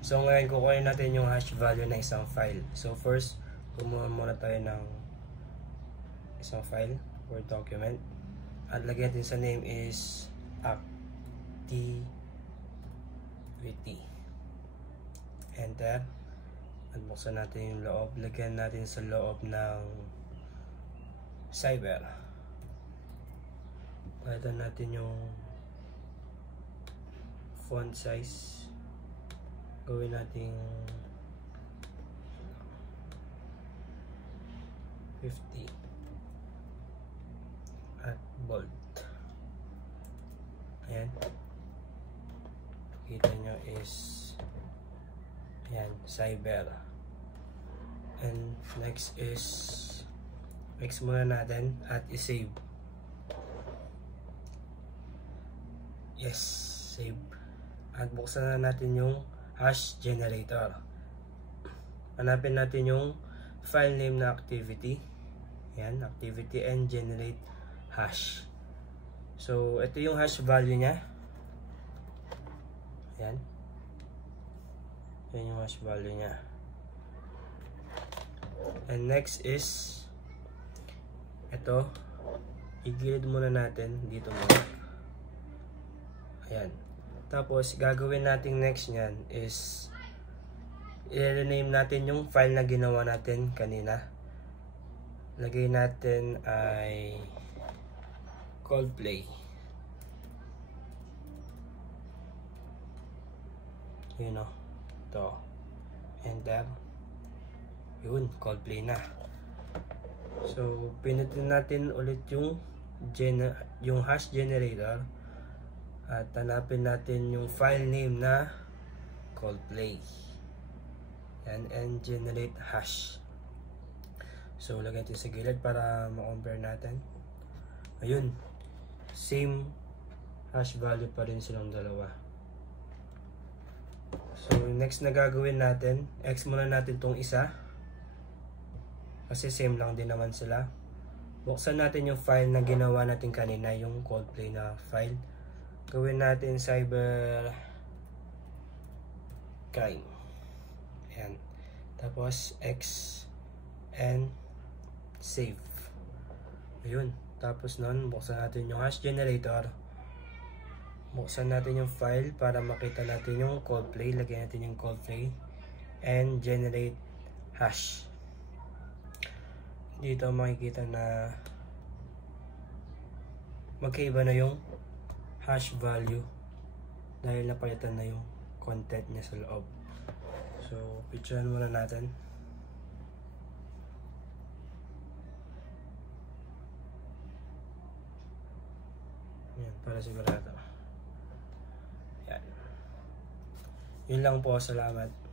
So ngayon kukunin natin yung hash value ng isang file. So first, kumuha muna tayo ng isang file, Word document. At lagyan natin sa name is activity. Enter. At buksan natin yung loob. Lagyan natin sa loob ng cyber. Palitan natin yung font size. Gawin natin 50 at bold. Ayan. Kita nyo is ayan, cyber. And next is X muna natin at i-save. Yes, save. At buksan na natin yung hash generator. Hanapin natin yung file name na activity. Yan, activity and generate hash. So, ito yung hash value niya. Yan. Yan yung hash value niya. And next is ito. Igilid muna natin dito muna. Ayan. Tapos, gagawin natin next nyan is i-rename natin yung file na ginawa natin kanina. Lagay natin ay Coldplay. Yun o. Ito. Enter. Yun. Coldplay na. So, pinutin natin ulit yung hash generator. At hanapin natin yung file name na Coldplay. And generate hash. So, lagay natin sa gilid para ma-compare natin. Ayun. Same hash value pa rin silang dalawa. So, next na gagawin natin, X muna natin tong isa. Kasi same lang din naman sila. Buksan natin yung file na ginawa natin kanina, yung Coldplay na file. Gawin natin cyber crime. Ayan. Tapos X and save. Ayun. Tapos nun, buksan natin yung hash generator. Buksan natin yung file para makita natin yung Coldplay. Lagyan natin yung Coldplay and generate hash. Dito makikita na magkaiba na yung hash value dahil napalitan na yung content niya sa loob. So, picturean muna natin. Yan, para sigurado. Yan. Yun lang po, salamat.